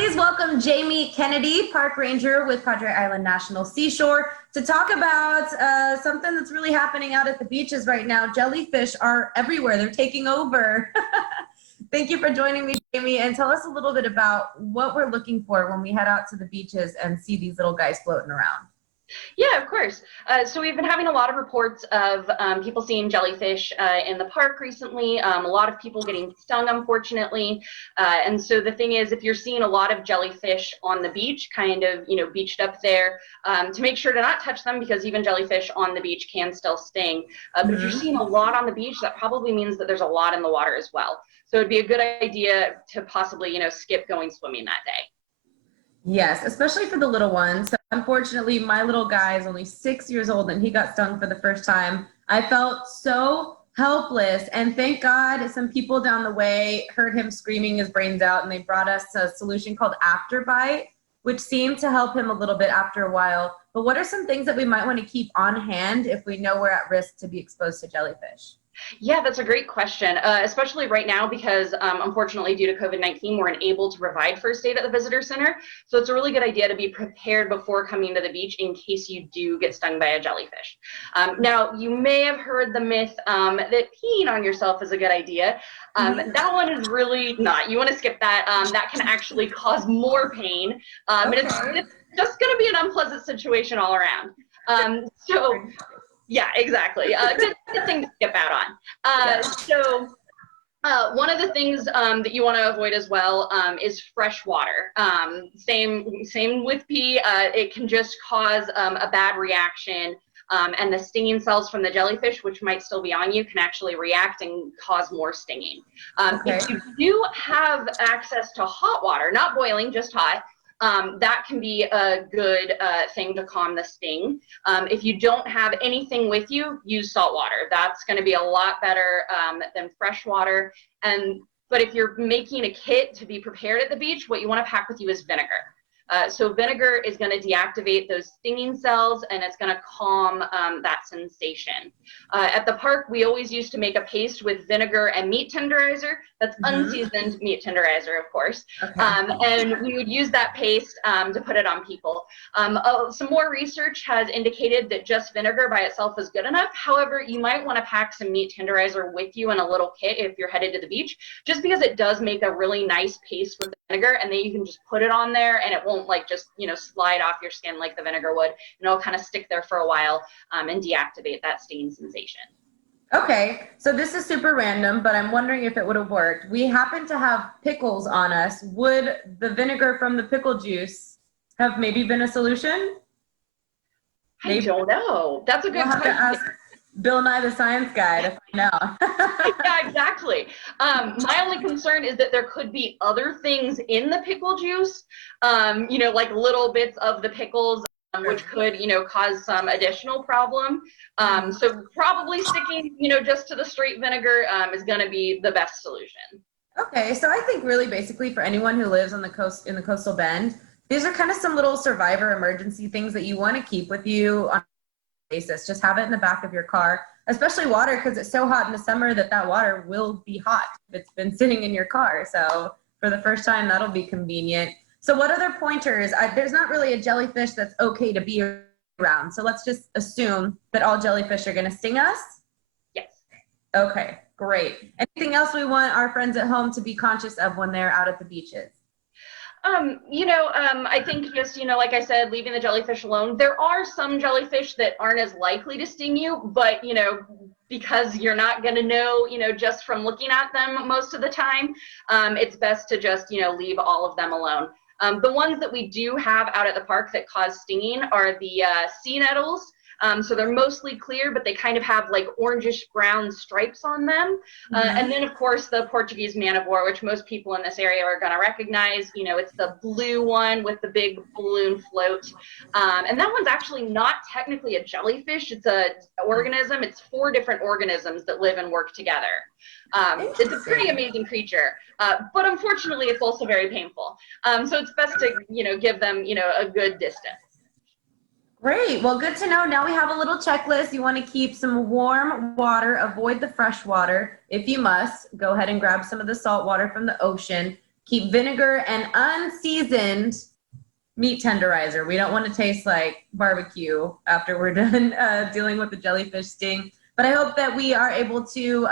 Please welcome Jamie Kennedy, Park Ranger with Padre Island National Seashore, to talk about something that's really happening out at the beaches right now. Jellyfish are everywhere. They're taking over. Thank you for joining me, Jamie, and tell us a little bit about what we're looking for when we head out to the beaches and see these little guys floating around. Yeah, of course. So we've been having a lot of reports of people seeing jellyfish in the park recently, a lot of people getting stung, unfortunately. And so the thing is, if you're seeing a lot of jellyfish on the beach, kind of, beached up there, to make sure to not touch them, because even jellyfish on the beach can still sting. But if you're seeing a lot on the beach, that probably means that there's a lot in the water as well. So it'd be a good idea to possibly, skip going swimming that day. Yes, especially for the little ones. So unfortunately, my little guy is only 6 years old and he got stung for the first time. I felt so helpless, and thank God some people down the way heard him screaming his brains out, and they brought us a solution called Afterbite, which seemed to help him a little bit after a while. But what are some things that we might want to keep on hand if we know we're at risk to be exposed to jellyfish? Yeah, that's a great question, especially right now because unfortunately due to COVID-19, we're unable to provide first aid at the visitor center. So it's a really good idea to be prepared before coming to the beach in case you do get stung by a jellyfish. Now, you may have heard the myth that peeing on yourself is a good idea. That one is really not. You want to skip that. That can actually cause more pain. And it's just going to be an unpleasant situation all around. Yeah, exactly. Good thing to skip out on. So one of the things that you want to avoid as well is fresh water. Same with pee. It can just cause a bad reaction. And the stinging cells from the jellyfish, which might still be on you, can actually react and cause more stinging. If you do have access to hot water, not boiling, just hot, that can be a good thing to calm the sting. If you don't have anything with you, use salt water. That's going to be a lot better than fresh water. But if you're making a kit to be prepared at the beach, what you want to pack with you is vinegar. So vinegar is going to deactivate those stinging cells, and it's going to calm that sensation. At the park, we always used to make a paste with vinegar and meat tenderizer. That's unseasoned meat tenderizer, of course. And we would use that paste to put it on people. Some more research has indicated that just vinegar by itself is good enough. However, you might want to pack some meat tenderizer with you in a little kit if you're headed to the beach, just because it does make a really nice paste with the vinegar, and then you can just put it on there and it won't just slide off your skin like the vinegar would, and it'll kind of stick there for a while and deactivate that stinging sensation. Okay, so this is super random, but I'm wondering if it would have worked. We happen to have pickles on us. Would the vinegar from the pickle juice have maybe been a solution? I don't know. That's a good question. To ask Bill Nye the Science Guy to find out. Yeah, exactly. My only concern is that there could be other things in the pickle juice, like little bits of the pickles, which could, cause some additional problem. So probably sticking, just to the straight vinegar is going to be the best solution. Okay, so I think really basically for anyone who lives on the coast, in the coastal bend, these are kind of some little survivor emergency things that you want to keep with you on a basis. Just have it in the back of your car, especially water, because it's so hot in the summer that water will be hot if it's been sitting in your car. So for the first time, that'll be convenient. So what other pointers? There's not really a jellyfish that's okay to be around. So let's just assume that all jellyfish are going to sting us? Yes. Okay, great. Anything else we want our friends at home to be conscious of when they're out at the beaches? I think just, like I said, leaving the jellyfish alone. There are some jellyfish that aren't as likely to sting you, but, because you're not going to know, just from looking at them most of the time, it's best to just, leave all of them alone. The ones that we do have out at the park that cause stinging are the sea nettles. So they're mostly clear, but they kind of have like orangish brown stripes on them. And then, of course, the Portuguese man of war, which most people in this area are going to recognize. It's the blue one with the big balloon float. And that one's actually not technically a jellyfish. It's an organism. It's 4 different organisms that live and work together. It's a pretty amazing creature, but unfortunately, it's also very painful. So it's best to, give them, a good distance. Great. Well, good to know. Now we have a little checklist. You want to keep some warm water, avoid the fresh water. If you must, go ahead and grab some of the salt water from the ocean. keep vinegar and unseasoned meat tenderizer. We don't want to taste like barbecue after we're done dealing with the jellyfish sting. But I hope that we are able to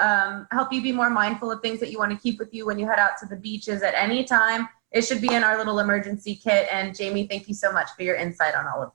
help you be more mindful of things that you want to keep with you when you head out to the beaches at any time. It should be in our little emergency kit. And Jamie, thank you so much for your insight on all of this.